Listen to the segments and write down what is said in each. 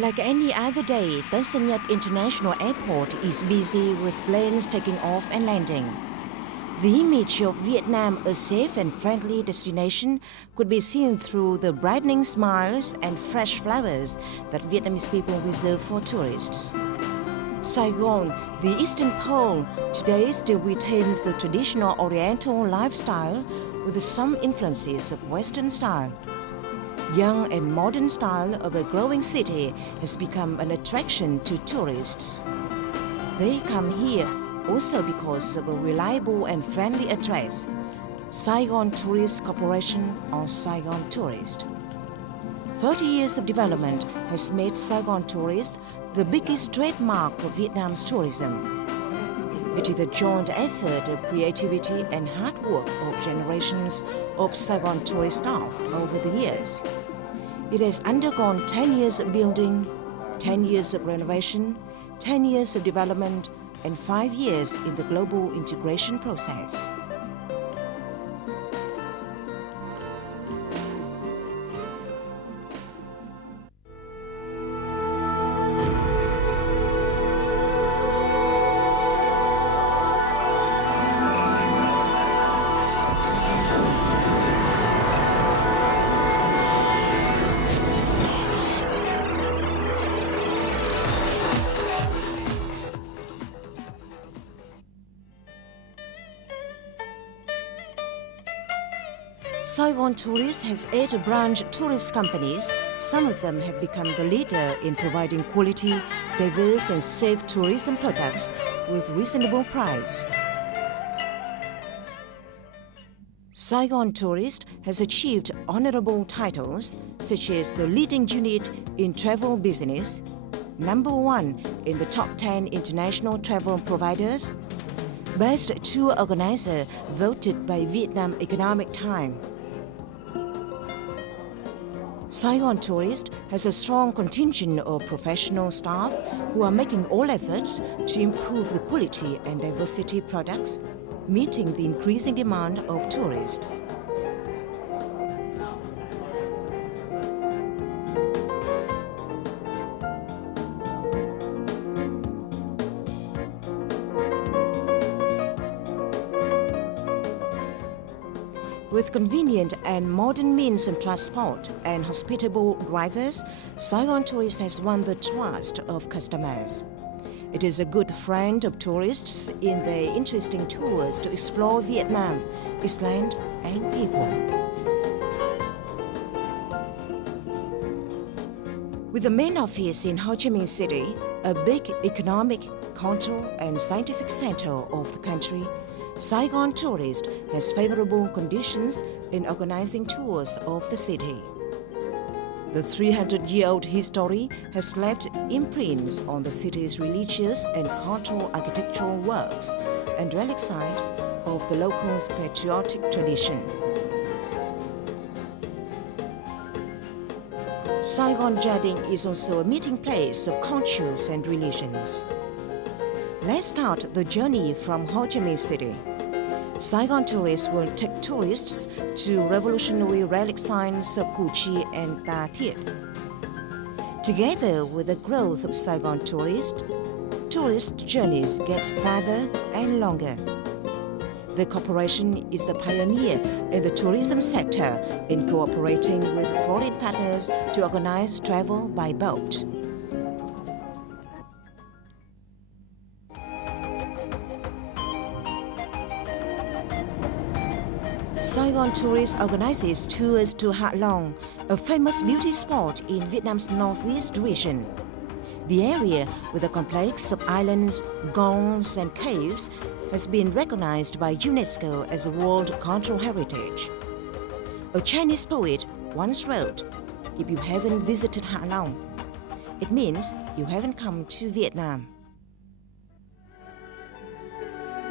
Like any other day, Tân Sơn Nhất International Airport is busy with planes taking off and landing. The image of Vietnam, a safe and friendly destination, could be seen through the brightening smiles and fresh flowers that Vietnamese people reserve for tourists. Saigon, the eastern pole, today still retains the traditional Oriental lifestyle with some influences of Western style. Young and modern style of a growing city has become an attraction to tourists. They come here also because of a reliable and friendly address, Saigontourist Corporation or Saigontourist. 30 years of development has made Saigontourist the biggest trademark of Vietnam's tourism. It is a joint effort of creativity and hard work of generations of Saigontourist staff over the years. It has undergone 10 years of building, 10 years of renovation, 10 years of development, and 5 years in the global integration process. Saigontourist has 8 branch tourist companies. Some of them have become the leader in providing quality, diverse and safe tourism products with reasonable price. Saigontourist has achieved honorable titles such as the leading unit in travel business, #1 in the top 10 international travel providers, best tour organizer voted by Vietnam Economic Times. Saigontourist has a strong contingent of professional staff who are making all efforts to improve the quality and diversity products, meeting the increasing demand of tourists. With convenient and modern means of transport and hospitable drivers, Saigontourist has won the trust of customers. It is a good friend of tourists in their interesting tours to explore Vietnam, its land and people. With the main office in Ho Chi Minh City, a big economic, cultural and scientific center of the country, Saigontourist has favorable conditions in organizing tours of the city. The 300-year-old history has left imprints on the city's religious and cultural architectural works and relic sites of the locals' patriotic tradition. Saigon Jardin is also a meeting place of cultures and religions. Let's start the journey from Ho Chi Minh City. Saigontourist will take tourists to revolutionary relic signs of Củ Chi and Ta Thiet. Together with the growth of Saigontourist, tourist journeys get farther and longer. The corporation is the pioneer in the tourism sector in cooperating with foreign partners to organize travel by boat. Saigontourist organizes tours to Ha Long, a famous beauty spot in Vietnam's northeast region. The area, with a complex of islands, gongs and caves, has been recognized by UNESCO as a World Cultural Heritage. A Chinese poet once wrote, "If you haven't visited Ha Long, it means you haven't come to Vietnam."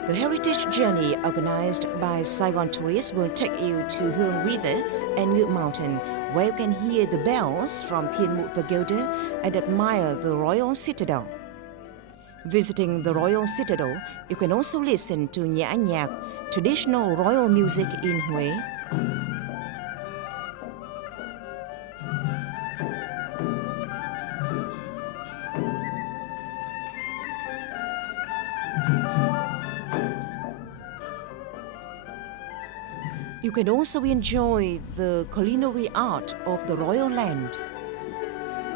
The heritage journey organized by Saigontourist will take you to Hương River and Ngự Mountain, where you can hear the bells from Thiên Mụ Pagoda and admire the Royal Citadel. Visiting the Royal Citadel, you can also listen to Nhã Nhạc, traditional royal music in Huế. You can also enjoy the culinary art of the royal land.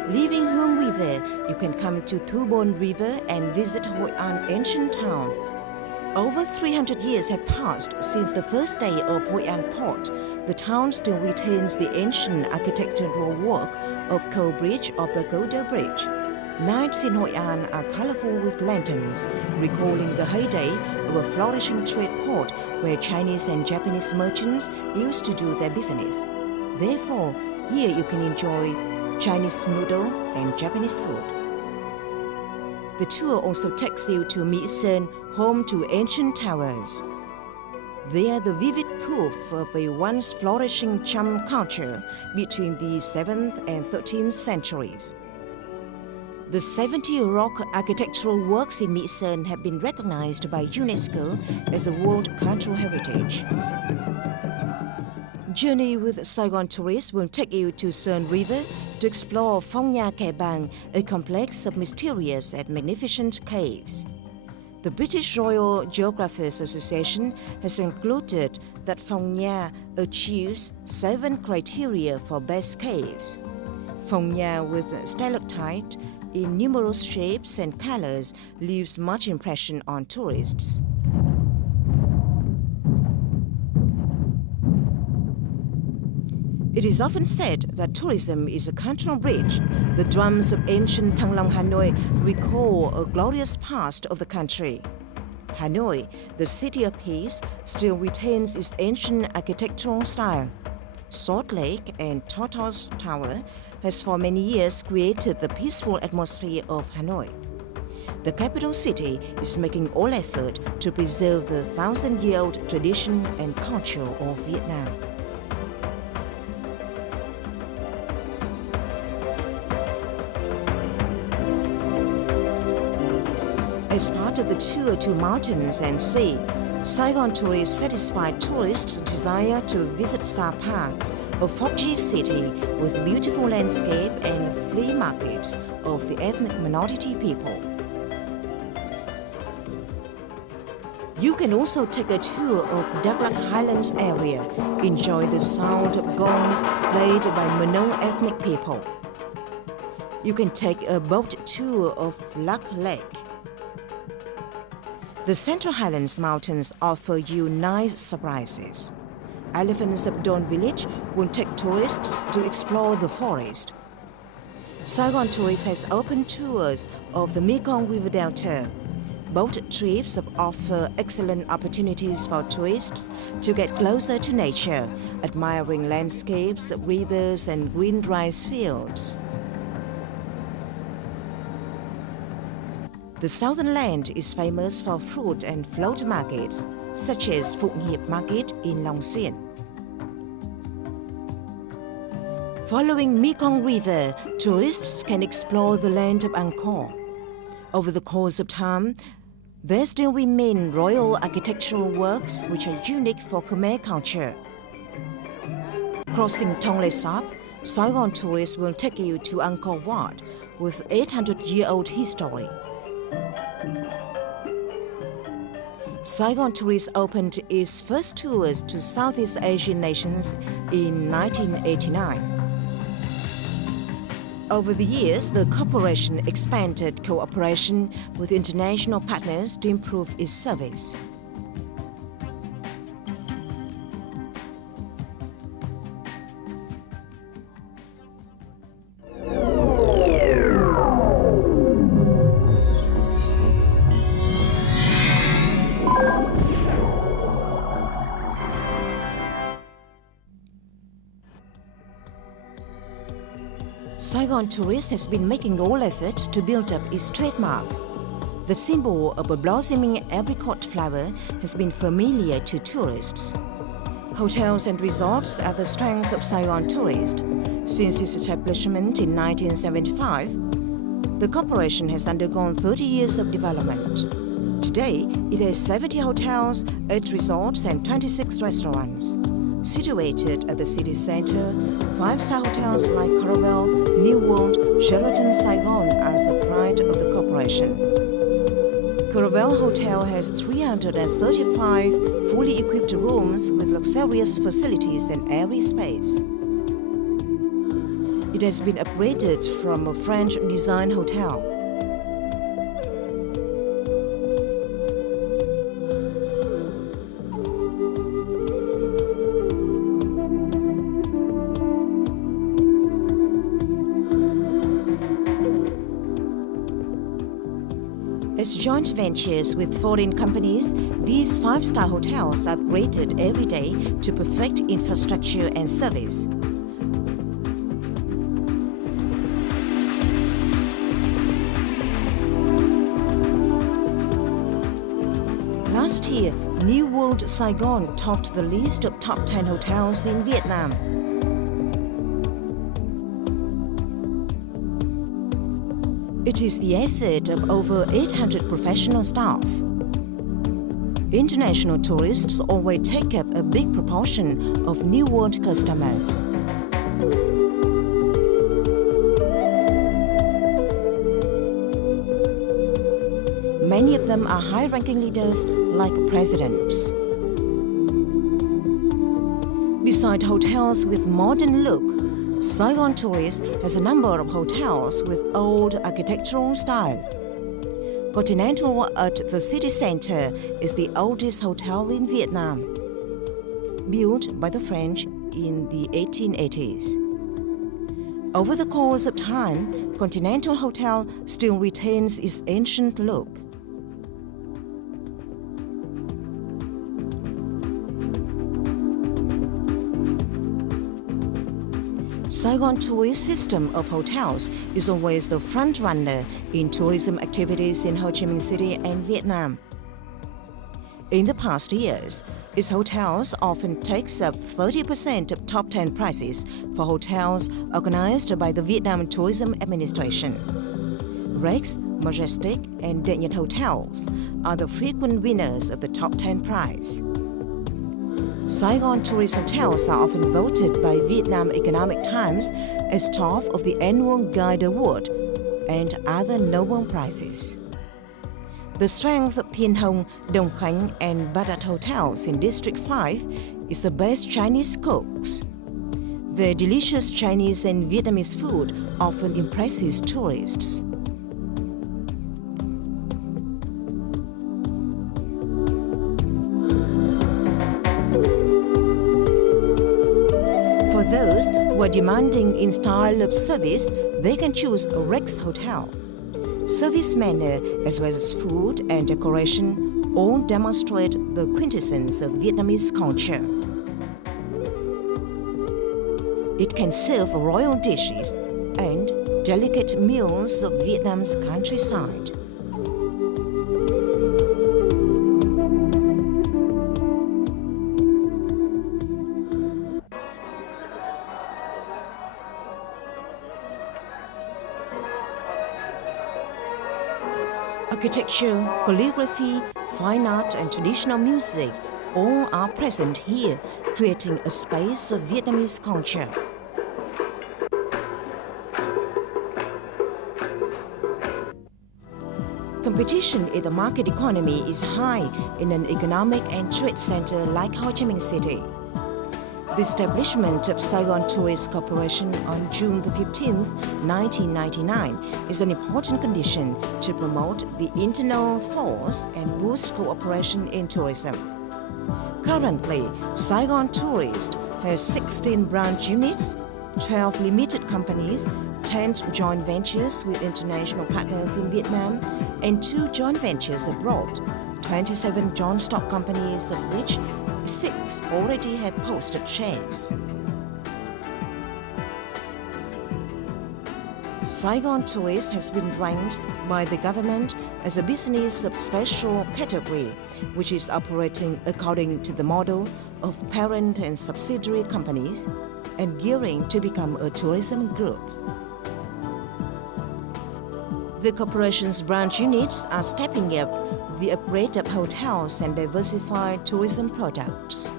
Leaving Hương River, you can come to Thu Bon River and visit Hội An ancient town. Over 300 years have passed since the first day of Hội An port. The town still retains the ancient architectural work of Coal Bridge or Pagoda Bridge. Nights in Hội An are colorful with lanterns, recalling the heyday of a flourishing trade port where Chinese and Japanese merchants used to do their business. Therefore, here you can enjoy Chinese noodle and Japanese food. The tour also takes you to Mỹ Sơn, home to ancient towers. They are the vivid proof of a once flourishing Cham culture between the 7th and 13th centuries. The 70 rock architectural works in Mỹ Sơn have been recognized by UNESCO as the World Cultural Heritage. Journey with Saigontourist will take you to Sơn River to explore Phong Nha Kẻ Bàng, a complex of mysterious and magnificent caves. The British Royal Geographers Association has concluded that Phong Nha achieves 7 criteria for best caves. Phong Nha with stalactite in numerous shapes and colors leaves much impression on tourists. It is often said that tourism is a cultural bridge. The drums of ancient Thăng Long Hanoi recall a glorious past of the country. Hanoi, the city of peace, still retains its ancient architectural style. Salt Lake and Tortoise Tower has for many years created the peaceful atmosphere of Hanoi. The capital city is making all effort to preserve the 1,000-year-old tradition and culture of Vietnam. As part of the tour to mountains and sea, Saigontourist satisfied tourists' desire to visit Sapa, a 4G city with beautiful landscape and flea markets of the ethnic minority people. You can also take a tour of Dak Lak Highlands area, enjoy the sound of gongs played by Mano ethnic people. You can take a boat tour of Lak Lake. The Central Highlands Mountains offer you nice surprises. Elephants of Don Village will take tourists to explore the forest. Saigontourist has open tours of the Mekong River Delta. Boat trips offer excellent opportunities for tourists to get closer to nature, admiring landscapes, rivers, and green rice fields. The southern land is famous for fruit and float markets, such as Phụng Hiệp Market in Long Xuyên. Following Mekong River, tourists can explore the land of Angkor. Over the course of time, there still remain royal architectural works which are unique for Khmer culture. Crossing Tonle Sap, Saigontourist will take you to Angkor Wat with 800-year-old history. Saigontourist opened its first tours to Southeast Asian nations in 1989. Over the years, the corporation expanded cooperation with international partners to improve its service. Saigontourist has been making all efforts to build up its trademark. The symbol of a blossoming apricot flower has been familiar to tourists. Hotels and resorts are the strength of Saigontourist. Since its establishment in 1975, the corporation has undergone 30 years of development. Today, it has 70 hotels, 8 resorts, and 26 restaurants. Situated at the city center, 5-star hotels like Caravel, New World, Sheraton Saigon are the pride of the corporation. Caravel Hotel has 335 fully equipped rooms with luxurious facilities and airy space. It has been upgraded from a French design hotel. As joint ventures with foreign companies, these five-star hotels are upgraded every day to perfect infrastructure and service. Last year, New World Saigon topped the list of top 10 hotels in Vietnam. It is the effort of over 800 professional staff. International tourists always take up a big proportion of New World customers. Many of them are high-ranking leaders like presidents. Besides hotels with modern look, Saigontourist has a number of hotels with old architectural style. Continental at the city center is the oldest hotel in Vietnam, built by the French in the 1880s. Over the course of time, Continental Hotel still retains its ancient look. Saigontourist system of hotels is always the front runner in tourism activities in Ho Chi Minh City and Vietnam. In the past years, its hotels often takes up 30% of top 10 prices for hotels organized by the Vietnam Tourism Administration. Rex, Majestic, and Đại Nhật hotels are the frequent winners of the top 10 prize. Saigontourist hotels are often voted by Vietnam Economic Times as top of the annual Guide Award and other noble prizes. The strength of Thiên Hồng, Dong Khánh, and Badat hotels in District 5 is the best Chinese cooks. Their delicious Chinese and Vietnamese food often impresses tourists. For those who are demanding in style of service, they can choose a Rex Hotel. Service manner as well as food and decoration all demonstrate the quintessence of Vietnamese culture. It can serve royal dishes and delicate meals of Vietnam's countryside. Architecture, calligraphy, fine art, and traditional music all are present here, creating a space of Vietnamese culture. Competition in the market economy is high in an economic and trade center like Ho Chi Minh City. The establishment of Saigontourist Corporation on June 15, 1999 is an important condition to promote the internal force and boost cooperation in tourism. Currently, Saigontourist has 16 branch units, 12 limited companies, 10 joint ventures with international partners in Vietnam, and 2 joint ventures abroad, 27 joint stock companies, of which 6 already have posted shares. Saigontourist has been ranked by the government as a business of special category, which is operating according to the model of parent and subsidiary companies and gearing to become a tourism group. The corporation's branch units are stepping up the upgrade of hotels and diversified tourism products.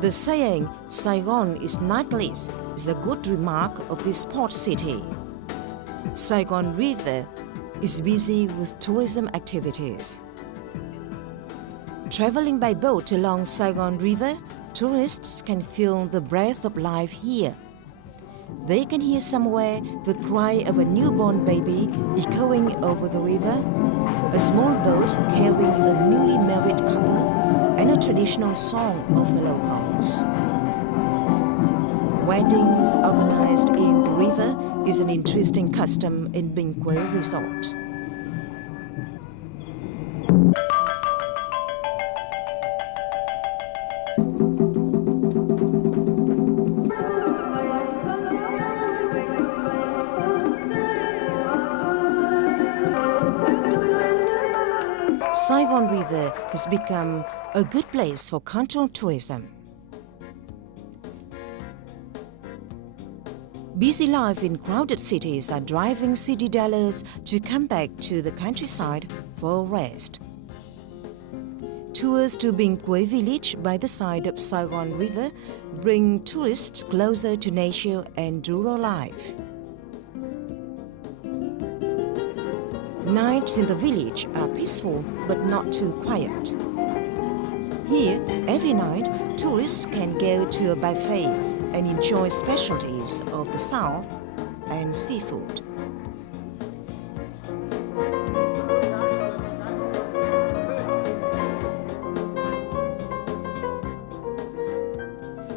The saying, Saigon is nightless, is a good remark of this port city. Saigon River is busy with tourism activities. Traveling by boat along Saigon River, tourists can feel the breath of life here. They can hear somewhere the cry of a newborn baby echoing over the river, a small boat carrying a newly married couple, and a traditional song of the locals. Weddings organized in the river is an interesting custom in Binh Quế Resort. Saigon River has become a good place for cultural tourism. Busy life in crowded cities are driving city dwellers to come back to the countryside for a rest. Tours to Binh Quế village by the side of Saigon River bring tourists closer to nature and rural life. Nights in the village are peaceful but not too quiet. Here, every night, tourists can go to a buffet and enjoy specialties of the south and seafood.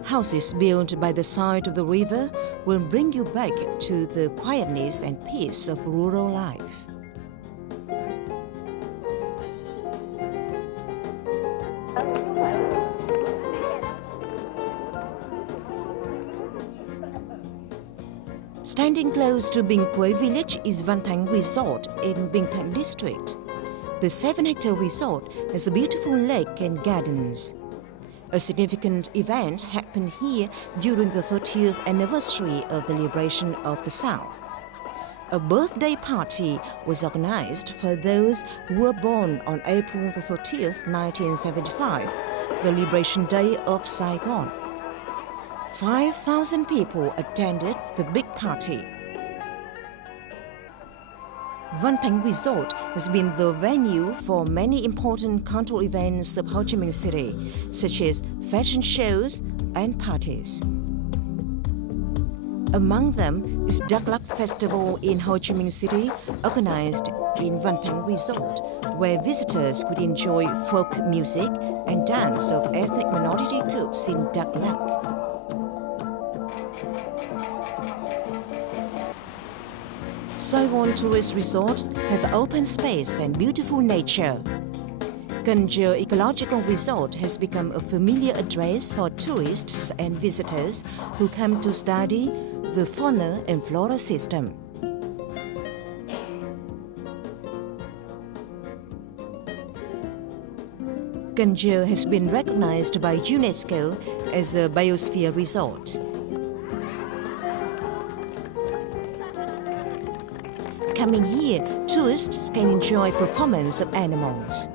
Houses built by the side of the river will bring you back to the quietness and peace of rural life. Standing close to Binh Quế village is Văn Thánh Resort in Binh Thạnh district. The 7-hectare resort has a beautiful lake and gardens. A significant event happened here during the 30th anniversary of the liberation of the South. A birthday party was organized for those who were born on April the 30th, 1975, the liberation day of Saigon. 5,000 people attended the big party. Văn Thánh Resort has been the venue for many important cultural events of Ho Chi Minh City, such as fashion shows and parties. Among them is Dak Lak Festival in Ho Chi Minh City, organized in Văn Thánh Resort, where visitors could enjoy folk music and dance of ethnic minority groups in Dak Lak. Saigontourist resorts have open space and beautiful nature. Cần Giờ Ecological Resort has become a familiar address for tourists and visitors who come to study the fauna and flora system. Cần Giờ has been recognized by UNESCO as a biosphere resort. Coming here, tourists can enjoy performance of animals.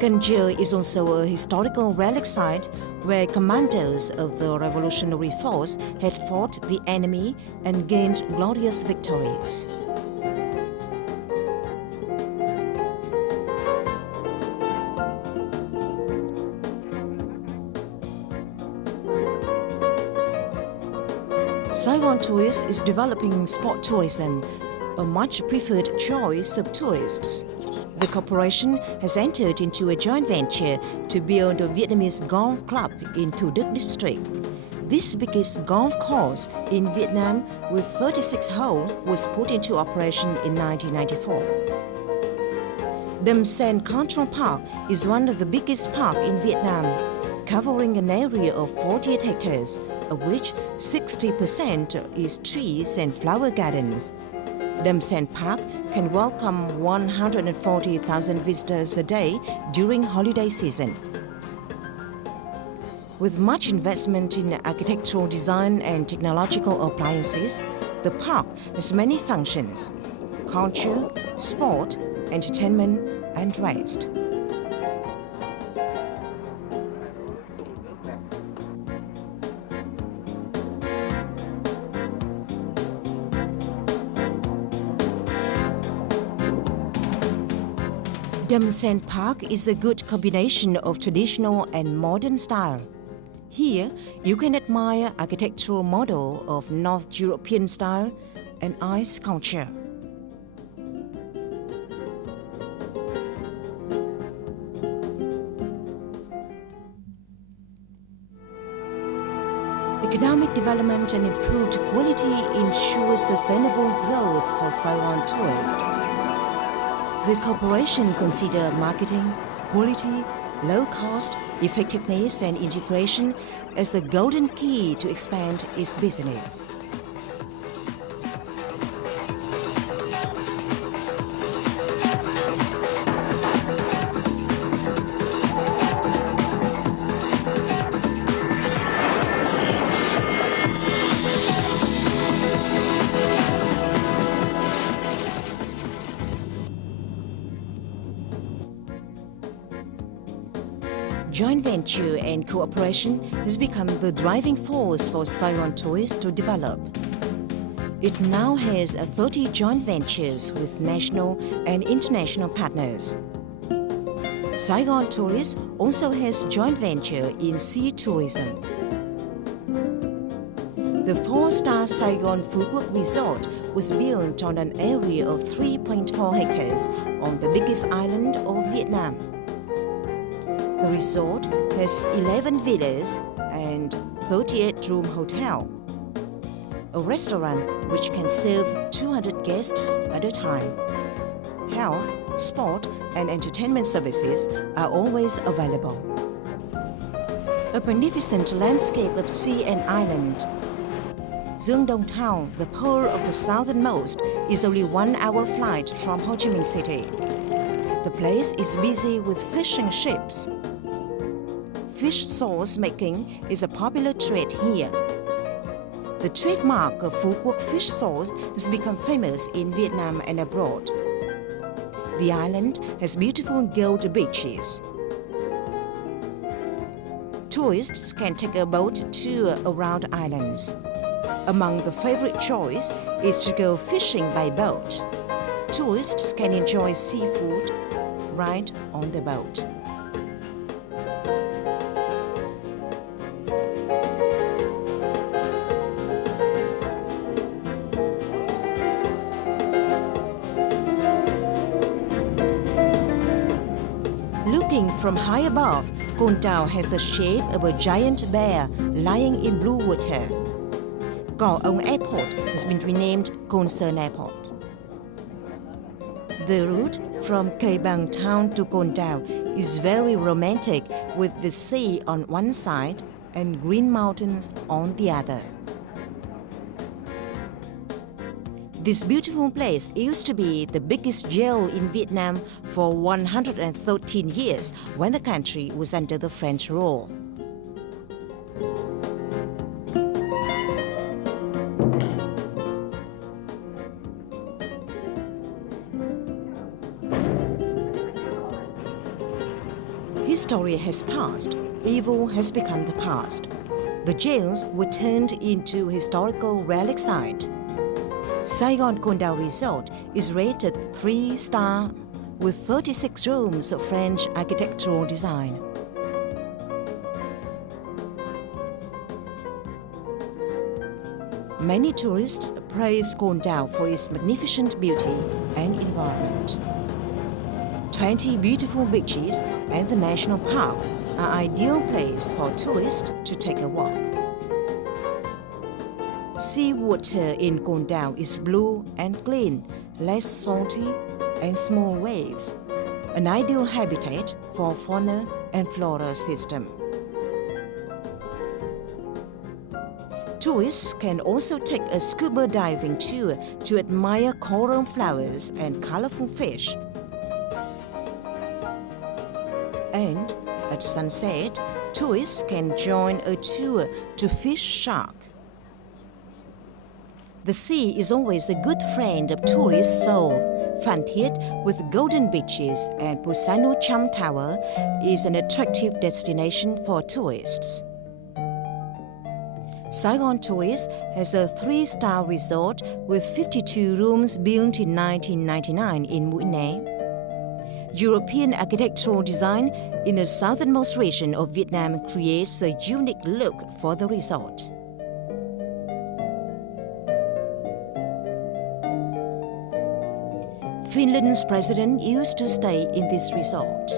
Cần Giờ is also a historical relic site where commandos of the revolutionary force had fought the enemy and gained glorious victories. Saigontourist is developing sport tourism, a much preferred choice of tourists. The corporation has entered into a joint venture to build a Vietnamese golf club in Thủ Đức district. This biggest golf course in Vietnam with 36 holes was put into operation in 1994. Dam Sen Cultural Park is one of the biggest parks in Vietnam, covering an area of 48 hectares, of which 60% is trees and flower gardens. Dam Sen Park can welcome 140,000 visitors a day during holiday season. With much investment in architectural design and technological appliances, the park has many functions: culture, sport, entertainment, and rest. Dam Sen Park is a good combination of traditional and modern style. Here, you can admire architectural model of North European style and ice sculpture. Economic development and improved quality ensure sustainable growth for Saigontourist. The corporation considers marketing, quality, low cost, effectiveness and integration as the golden key to expand its business. Joint venture and cooperation has become the driving force for Saigontourist to develop. It now has 30 joint ventures with national and international partners. Saigontourist also has joint venture in sea tourism. The 4-star Saigon Phu Quoc Resort was built on an area of 3.4 hectares on the biggest island of Vietnam. The resort has 11 villas and 38-room hotel, a restaurant which can serve 200 guests at a time. Health, sport, and entertainment services are always available. A magnificent landscape of sea and island. Giang Dong Town, the pearl of the southernmost, is only 1 hour flight from Ho Chi Minh City. The place is busy with fishing ships. Fish sauce making is a popular trade here. The trademark of Phu Quoc fish sauce has become famous in Vietnam and abroad. The island has beautiful gold beaches. Tourists can take a boat tour around islands. Among the favorite choice is to go fishing by boat. Tourists can enjoy seafood right on the boat. Looking from high above, Con Tàu has the shape of a giant bear lying in blue water. Cò Ông Airport has been renamed Con Sơn Airport. The route from Cây Bằng town to Con Tàu is very romantic, with the sea on one side and green mountains on the other. This beautiful place used to be the biggest jail in Vietnam for 113 years when the country was under the French rule. History has passed, evil has become the past. The jails were turned into historical relic site. Saigon Con Tàu Resort is rated 3-star with 36 rooms of French architectural design. Many tourists praise Con Tàu for its magnificent beauty and environment. 20 beautiful beaches and the national park are ideal place for tourists to take a walk. Seawater in Con Tàu is blue and clean, less salty and small waves, an ideal habitat for fauna and flora system. Tourists can also take a scuba diving tour to admire coral flowers and colorful fish. And at sunset, tourists can join a tour to fish shark. The sea is always the good friend of tourist soul, Phan Thiết, with golden beaches and Pusanu Cham Tower, is an attractive destination for tourists. Saigontourist has a 3-star resort with 52 rooms built in 1999 in Mũi Né. European architectural design in the southernmost region of Vietnam creates a unique look for the resort. Finland's president used to stay in this resort.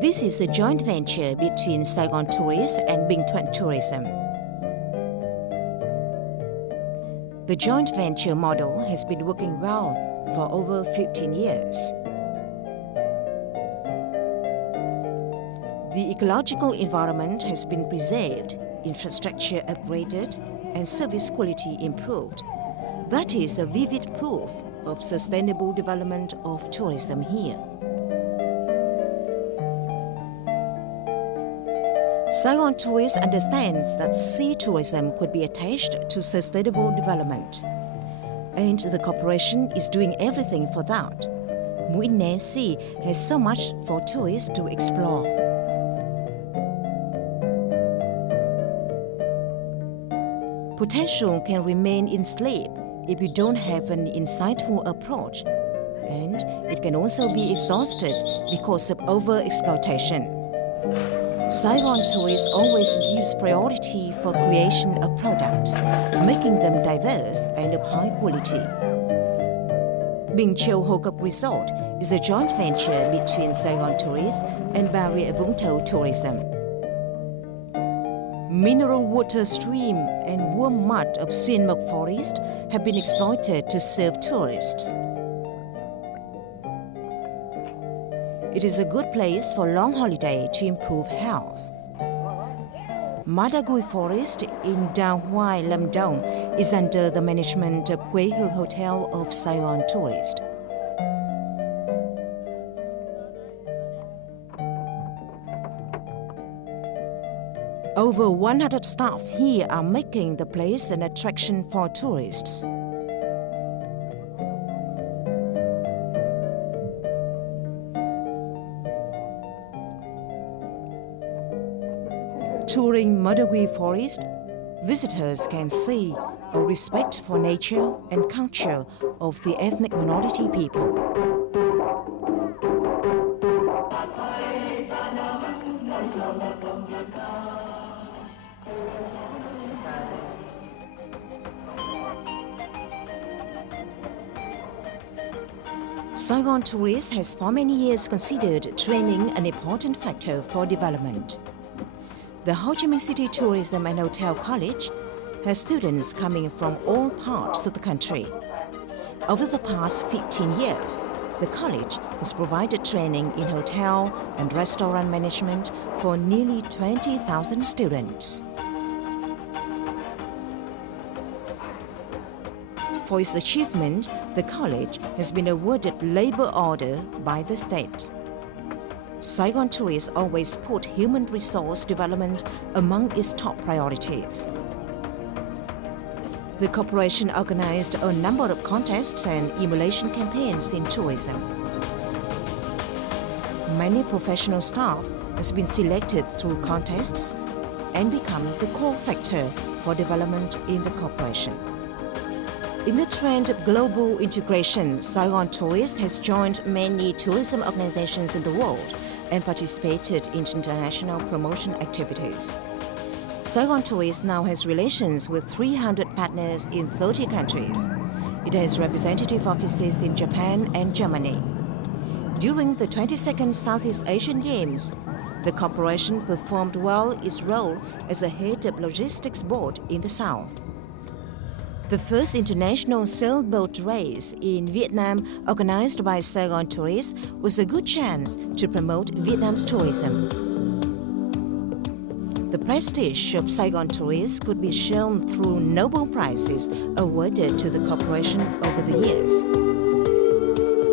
This is a joint venture between Saigontourist and Binh Thuận Tourism. The joint venture model has been working well for over 15 years. The ecological environment has been preserved, infrastructure upgraded, and service quality improved. That is a vivid proof of sustainable development of tourism here. Saigontourist understands that sea tourism could be attached to sustainable development, and the corporation is doing everything for that. Mũi Né Sea has so much for tourists to explore. Potential can remain in sleep if you don't have an insightful approach, and it can also be exhausted because of overexploitation. Saigontourist always gives priority for creation of products, making them diverse and of high quality. Bình Châu Hồ Cốc Resort is a joint venture between Saigontourist and Bà Rịa Vũng Tàu Tourism. Mineral water stream and warm mud of Xuyên Mộc Forest have been exploited to serve tourists. It is a good place for long holiday to improve health. Madagui Forest in Dao Hoai, Lâm Đồng is under the management of Quế Hương Hotel of Saigontourist. Over 100 staff here are making the place an attraction for tourists. Touring Madagui Forest, visitors can see a respect for nature and culture of the ethnic minority people. Saigontourist has for many years considered training an important factor for development. The Ho Chi Minh City Tourism and Hotel College has students coming from all parts of the country. Over the past 15 years, the college has provided training in hotel and restaurant management for nearly 20,000 students. For its achievement, the college has been awarded Labor Order by the state. Saigontourist always put human resource development among its top priorities. The corporation organized a number of contests and emulation campaigns in tourism. Many professional staff has been selected through contests and become the core factor for development in the corporation. In the trend of global integration, Saigontourist has joined many tourism organizations in the world and participated in international promotion activities. Saigontourist now has relations with 300 partners in 30 countries. It has representative offices in Japan and Germany. During the 22nd Southeast Asian Games, the corporation performed well its role as a head of logistics board in the South. The first international sailboat race in Vietnam organized by Saigontourist was a good chance to promote Vietnam's tourism. The prestige of Saigontourist could be shown through Nobel Prizes awarded to the corporation over the years.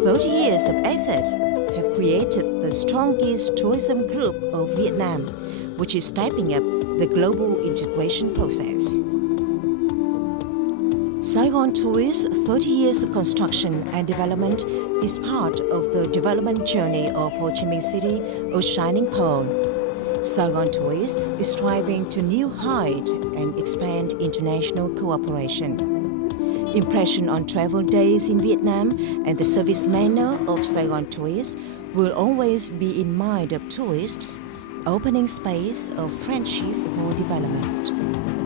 30 years of efforts have created the strongest tourism group of Vietnam, which is stepping up the global integration process. Saigontourist 30 years of construction and development is part of the development journey of Ho Chi Minh City, a shining pearl. Saigontourist is striving to new heights and expand international cooperation. Impression on travel days in Vietnam and the service manner of Saigontourist will always be in mind of tourists, opening space of friendship for development.